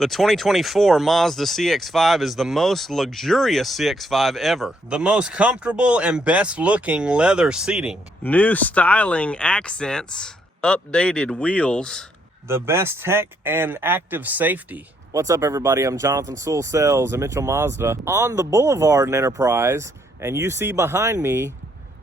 The 2024 Mazda CX-5 is the most luxurious CX-5 ever. The most comfortable and best looking leather seating. New styling accents, updated wheels, the best tech and active safety. What's up everybody, I'm Jonathan Sewell Sales at Mitchell Mazda on the Boulevard in Enterprise, and you see behind me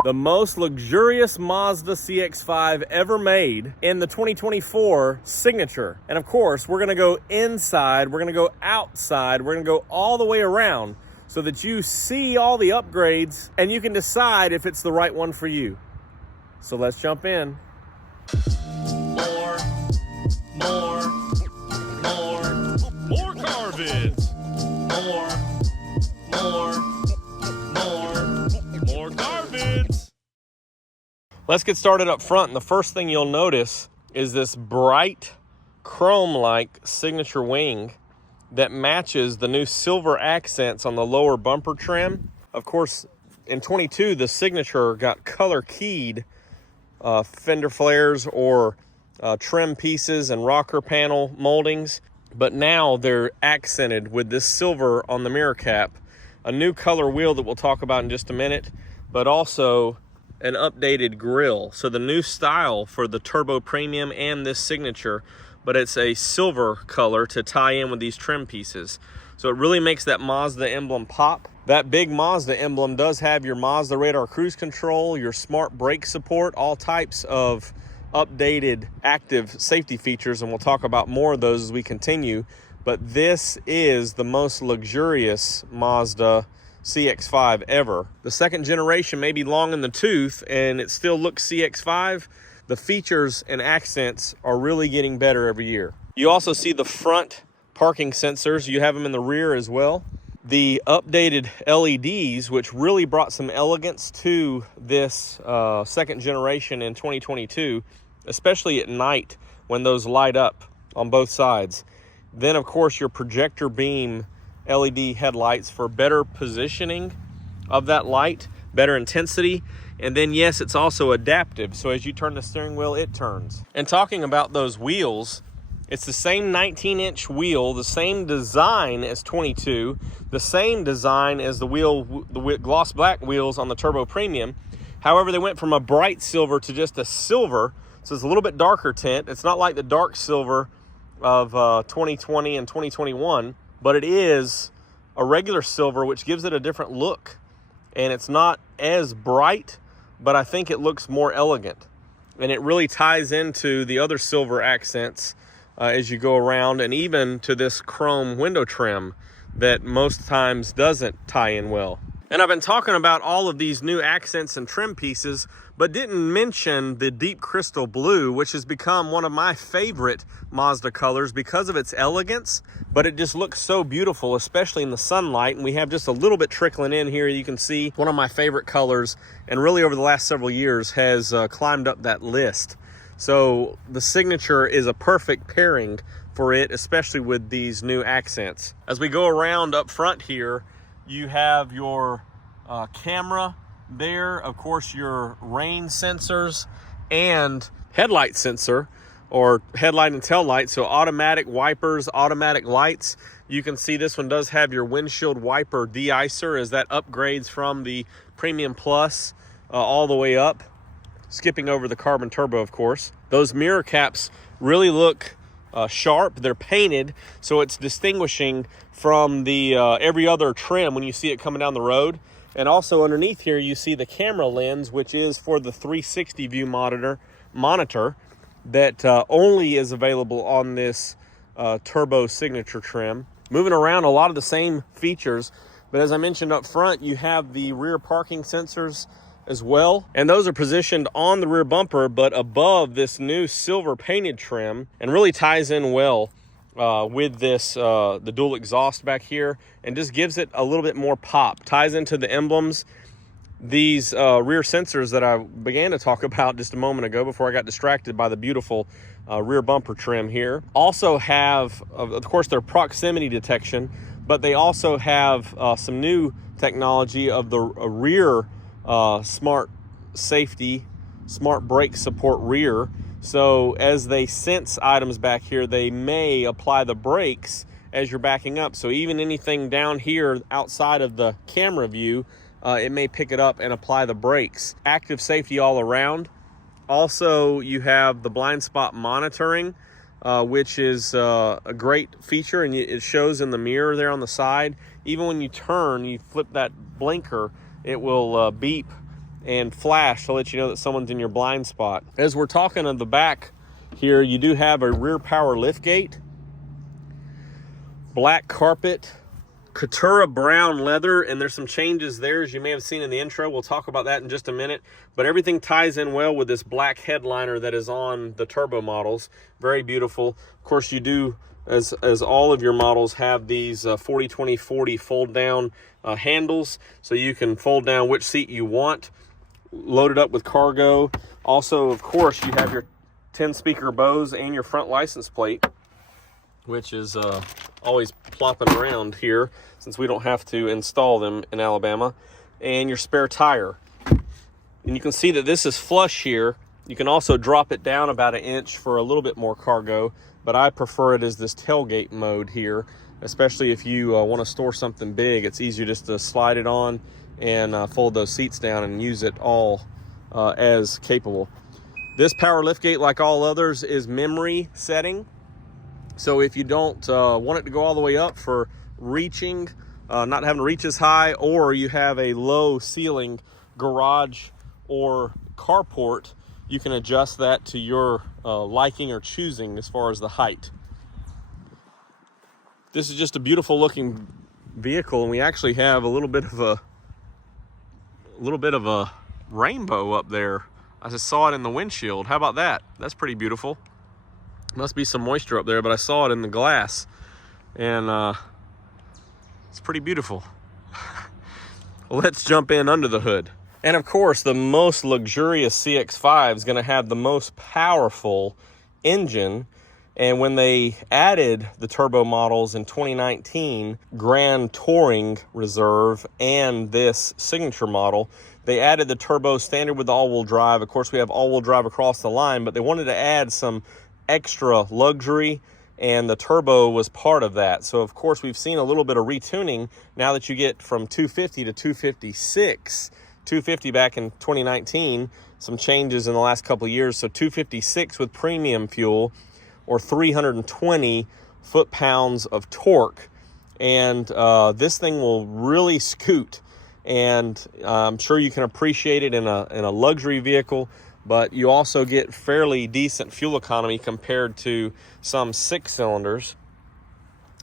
the most luxurious Mazda CX-5 ever made in the 2024 Signature. And of course, we're gonna go inside, we're gonna go outside, we're gonna go all the way around so that you see all the upgrades and you can decide if it's the right one for you. So let's jump in. More car vids. More car vids. Let's get started up front. And the first thing you'll notice is this bright chrome-like signature wing that matches the new silver accents on the lower bumper trim. Of course, in 22, the Signature got color keyed fender flares or trim pieces and rocker panel moldings, but now they're accented with this silver on the mirror cap, a new color wheel that we'll talk about in just a minute, but also an updated grille. So the new style for the Turbo Premium and this Signature, but it's a silver color to tie in with these trim pieces. So it really makes that Mazda emblem pop. That big Mazda emblem does have your Mazda radar cruise control, your smart brake support, all types of updated active safety features, and we'll talk about more of those as we continue. But this is the most luxurious Mazda CX-5 ever. The second generation may be long in the tooth and it still looks CX-5. The features and accents are really getting better every year. You also see the front parking sensors. You have them in the rear as well. The updated LEDs, which really brought some elegance to this second generation in 2022, especially at night when those light up on both sides. Then of course your projector beam LED headlights for better positioning of that light, better intensity. And then yes, it's also adaptive. So as you turn the steering wheel, it turns. And talking about those wheels, it's the same 19-inch wheel, the same design as 22, the same design as the gloss black wheels on the Turbo Premium. However, they went from a bright silver to just a silver. So it's a little bit darker tint. It's not like the dark silver of 2020 and 2021, but it is a regular silver, which gives it a different look. And it's not as bright, but I think it looks more elegant. And it really ties into the other silver accents as you go around, and even to this chrome window trim that most times doesn't tie in well. And I've been talking about all of these new accents and trim pieces, but didn't mention the deep crystal blue, which has become one of my favorite Mazda colors because of its elegance, but it just looks so beautiful, especially in the sunlight. And we have just a little bit trickling in here. You can see one of my favorite colors, and really over the last several years has climbed up that list. So the Signature is a perfect pairing for it, especially with these new accents. As we go around up front here, you have your camera there, of course your rain sensors and headlight sensor, or headlight and tail light, so automatic wipers, automatic lights. You can see this one does have your windshield wiper de-icer as that upgrades from the Premium Plus all the way up, skipping over the carbon turbo, of course. Those mirror caps really look sharp. They're painted, so it's distinguishing from the every other trim when you see it coming down the road. And also underneath here, you see the camera lens, which is for the 360 view monitor that only is available on this Turbo Signature trim. Moving around, a lot of the same features, but as I mentioned up front, you have the rear parking sensors as well, and those are positioned on the rear bumper but above this new silver painted trim, and really ties in well with this the dual exhaust back here, and just gives it a little bit more pop. Ties into the emblems. These rear sensors that I began to talk about just a moment ago before I got distracted by the beautiful rear bumper trim here also have, of course, their proximity detection, but they also have some new technology of the rear smart safety, smart brake support rear. So as they sense items back here, they may apply the brakes as you're backing up. So even anything down here outside of the camera view, it may pick it up and apply the brakes. Active safety all around. Also, you have the blind spot monitoring, which is a great feature, and it shows in the mirror there on the side. Even when you turn, you flip that blinker, it will beep and flash to let you know that someone's in your blind spot. As we're talking of the back here, you do have a rear power liftgate, black carpet, Caturra Brown leather, and there's some changes there, as you may have seen in the intro. We'll talk about that in just a minute, but everything ties in well with this black headliner that is on the turbo models. Very beautiful. Of course, you do, as all of your models, have these 40-20-40 fold down handles, so you can fold down which seat you want, loaded up with cargo. Also, of course, you have your 10-speaker Bose and your front license plate, which is always plopping around here since we don't have to install them in Alabama, and your spare tire. And you can see that this is flush here. You can also drop it down about an inch for a little bit more cargo, but I prefer it as this tailgate mode here, especially if you want to store something big. It's easier just to slide it on and fold those seats down and use it all as capable. This power liftgate, like all others, is memory setting. So if you don't want it to go all the way up for reaching, not having to reach as high, or you have a low ceiling garage or carport, you can adjust that to your liking or choosing as far as the height. This is just a beautiful looking vehicle, and we actually have a little bit of a rainbow up there. I just saw it in the windshield. How about that? That's pretty beautiful. Must be some moisture up there, but I saw it in the glass, and it's pretty beautiful. Let's jump in under the hood. And of course, the most luxurious CX-5 is going to have the most powerful engine. And when they added the turbo models in 2019, Grand Touring Reserve and this Signature model, they added the turbo standard with the all-wheel drive. Of course, we have all-wheel drive across the line, but they wanted to add some extra luxury, and the turbo was part of that. So of course we've seen a little bit of retuning now that you get from 250 to 256. 250 back in 2019, some changes in the last couple of years. So 256 with premium fuel, or 320 foot-pounds of torque, and this thing will really scoot. And I'm sure you can appreciate it in a luxury vehicle, but you also get fairly decent fuel economy compared to some 6-cylinders.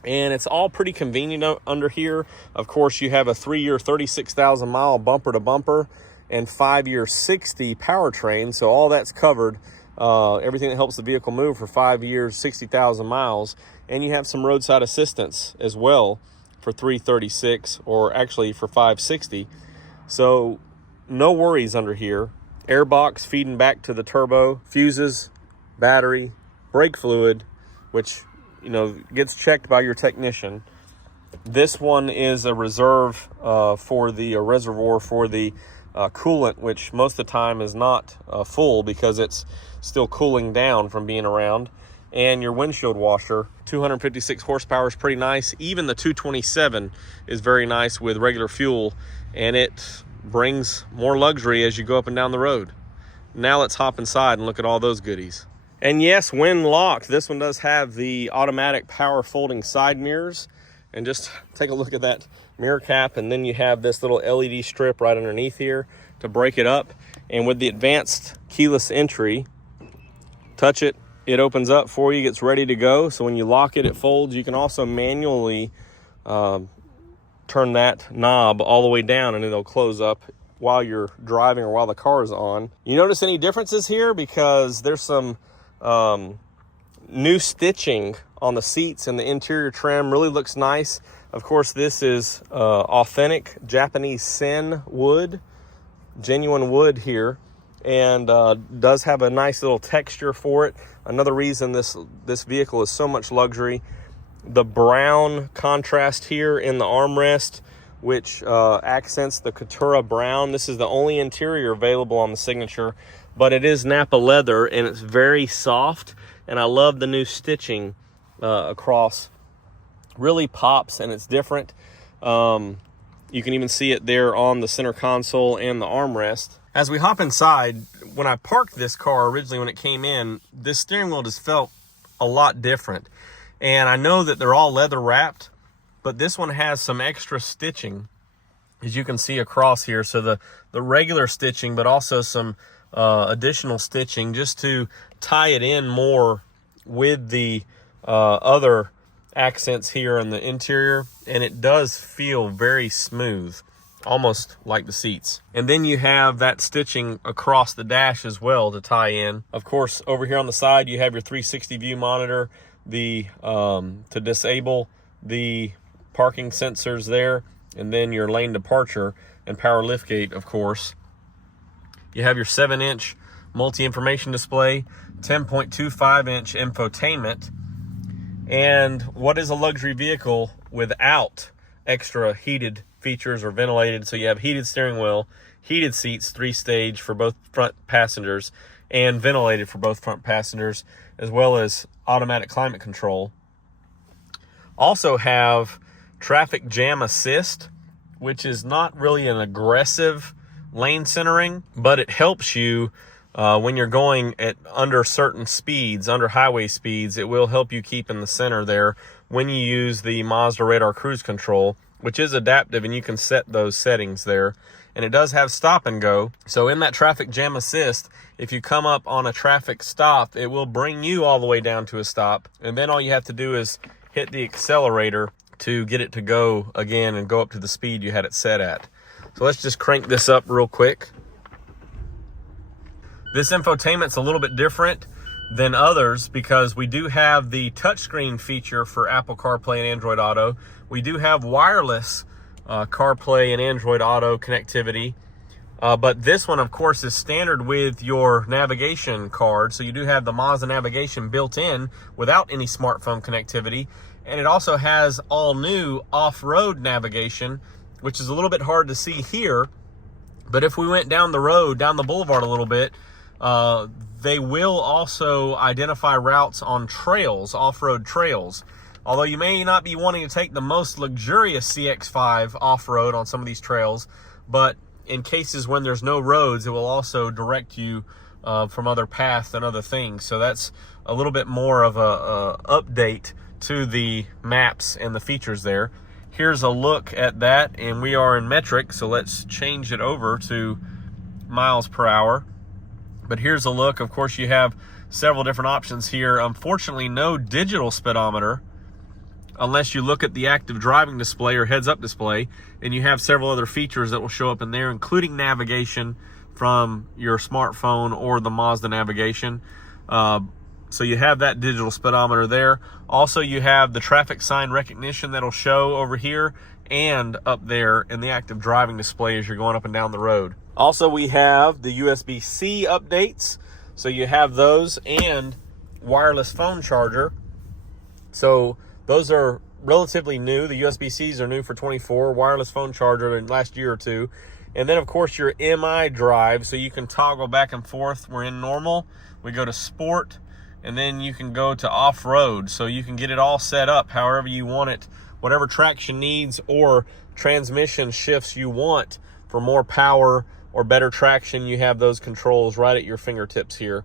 And it's all pretty convenient under here. Of course, you have a 3-year, 36,000-mile bumper-to-bumper and 5-year, 60 powertrain, so all that's covered. Everything that helps the vehicle move for 5 years, 60,000 miles. And you have some roadside assistance as well for 336, or actually for 560. So no worries under here. Airbox feeding back to the turbo, fuses, battery, brake fluid, which gets checked by your technician. This one is a reserve for the reservoir for the coolant, which most of the time is not full because it's still cooling down from being around. And your windshield washer, 256 horsepower, is pretty nice. Even the 227 is very nice with regular fuel, and it brings more luxury as you go up and down the road. Now let's hop inside and look at all those goodies. And yes, when locked, this one does have the automatic power folding side mirrors. And just take a look at that mirror cap, and then you have this little LED strip right underneath here to break it up. And with the advanced keyless entry, touch it, it opens up for you, gets ready to go. So when you lock it, it folds. You can also manually turn that knob all the way down, and it'll close up while you're driving or while the car is on. You notice any differences here? Because there's some new stitching on the seats, and the interior trim really looks nice. Of course, this is authentic Japanese sen wood, genuine wood here, and does have a nice little texture for it. Another reason this vehicle is so much luxury. The brown contrast here in the armrest, which accents the Caturra Brown. This is the only interior available on the Signature, but it is Nappa leather, and it's very soft. And I love the new stitching across really pops and it's different. You can even see it there on the center console and the armrest. As we hop inside, when I parked this car originally when it came in, this steering wheel just felt a lot different. And I know that they're all leather wrapped, but this one has some extra stitching, as you can see across here. So the regular stitching, but also some additional stitching just to tie it in more with the other accents here in the interior, and it does feel very smooth, almost like the seats. And then you have that stitching across the dash as well to tie in. Of course, over here on the side you have your 360 view monitor, the to disable the parking sensors there, and then your lane departure and power liftgate. Of course, you have your 7-inch multi-information display, 10.25-inch infotainment. And what is a luxury vehicle without extra heated features or ventilated? So you have heated steering wheel, heated seats, 3-stage for both front passengers, and ventilated for both front passengers, as well as automatic climate control. Also have traffic jam assist, which is not really an aggressive lane centering, but it helps you when you're going at under certain speeds, under highway speeds. It will help you keep in the center there when you use the Mazda radar cruise control, which is adaptive, and you can set those settings there. And it does have stop and go. So in that traffic jam assist, if you come up on a traffic stop, it will bring you all the way down to a stop. And then all you have to do is hit the accelerator to get it to go again and go up to the speed you had it set at. So let's just crank this up real quick. This infotainment's a little bit different than others because we do have the touchscreen feature for Apple CarPlay and Android Auto. We do have wireless CarPlay and Android Auto connectivity. But this one, of course, is standard with your navigation card. So you do have the Mazda navigation built in without any smartphone connectivity. And it also has all new off-road navigation, which is a little bit hard to see here. But if we went down the road, down the boulevard a little bit, they will also identify routes on trails, off-road trails. Although you may not be wanting to take the most luxurious CX-5 off-road on some of these trails, but in cases when there's no roads, it will also direct you from other paths and other things. So that's a little bit more of a update to the maps and the features there. Here's a look at that, and we are in metric, so let's change it over to miles per hour. But here's a look. Of course, you have several different options here. Unfortunately, no digital speedometer unless you look at the active driving display or heads-up display, and you have several other features that will show up in there, including navigation from your smartphone or the Mazda navigation. So you have that digital speedometer there. Also, you have the traffic sign recognition that'll show over here and up there in the active driving display as you're going up and down the road. Also, we have the USB-C updates. So you have those and wireless phone charger. So those are relatively new. The USB-Cs are new for 24, wireless phone charger in the last year or two. And then, of course, your MI drive, so you can toggle back and forth. We're in normal, we go to sport, and then you can go to off-road. So you can get it all set up however you want it, whatever traction needs or transmission shifts you want for more power or better traction. You have those controls right at your fingertips here.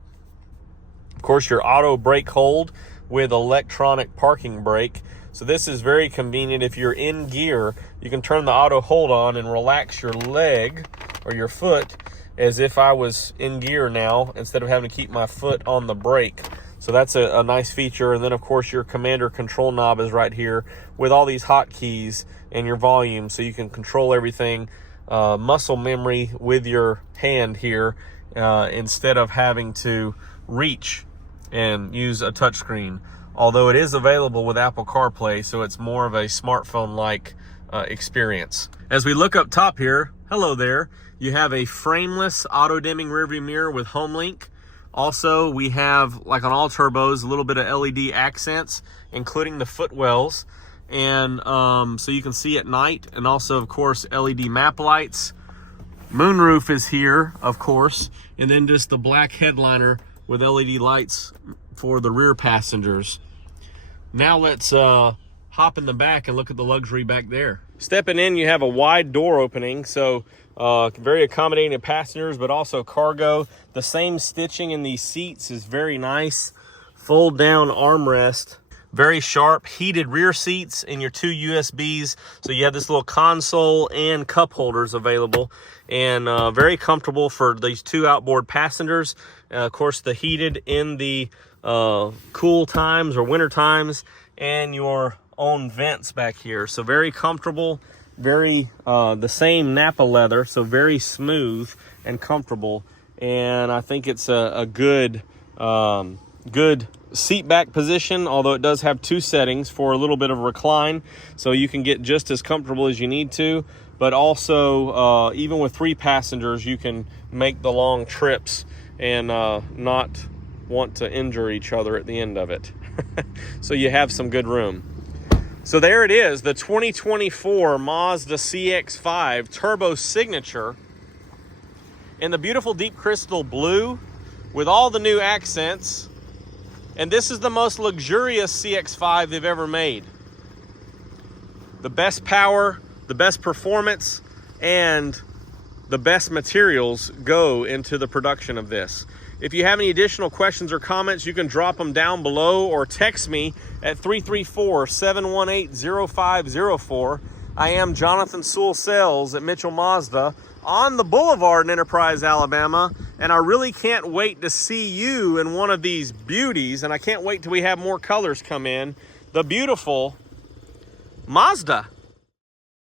Of course, your auto brake hold with electronic parking brake. So this is very convenient. If you're in gear, you can turn the auto hold on and relax your leg or your foot as if I was in gear now, instead of having to keep my foot on the brake. So that's a nice feature. And then, of course, your commander control knob is right here with all these hotkeys and your volume, so you can control everything, muscle memory with your hand here, instead of having to reach and use a touchscreen. Although it is available with Apple CarPlay, so it's more of a smartphone-like experience. As we look up top here, hello there, you have a frameless auto-dimming rearview mirror with HomeLink. Also, we have, like on all turbos, a little bit of LED accents, including the footwells. And so you can see at night, and also, of course, LED map lights. Moonroof is here, of course, and then just the black headliner with LED lights for the rear passengers. Now let's hop in the back and look at the luxury back there. Stepping in, you have a wide door opening, so very accommodating to passengers, but also cargo. The same stitching in these seats is very nice. Fold down armrest. Very sharp, heated rear seats in your 2 USBs. So you have this little console and cup holders available, and very comfortable for these 2 outboard passengers. Of course, the heated in the cool times or winter times, and your own vents back here. So very comfortable, very the same Nappa leather, so very smooth and comfortable. And I think it's a good good seat back position, although it does have 2 settings for a little bit of recline, so you can get just as comfortable as you need to. But also, even with 3 passengers, you can make the long trips and not want to injure each other at the end of it. So you have some good room. So there it is, the 2024 Mazda CX-5 Turbo Signature in the beautiful deep crystal blue with all the new accents. And this is the most luxurious CX-5 they've ever made. The best power, the best performance, and the best materials go into the production of this. If you have any additional questions or comments, you can drop them down below or text me at 334-718-0504. I am Jonathan Sewell Sales at Mitchell Mazda on the Boulevard in Enterprise, Alabama, and I really can't wait to see you in one of these beauties, and I can't wait till we have more colors come in. The beautiful Mazda.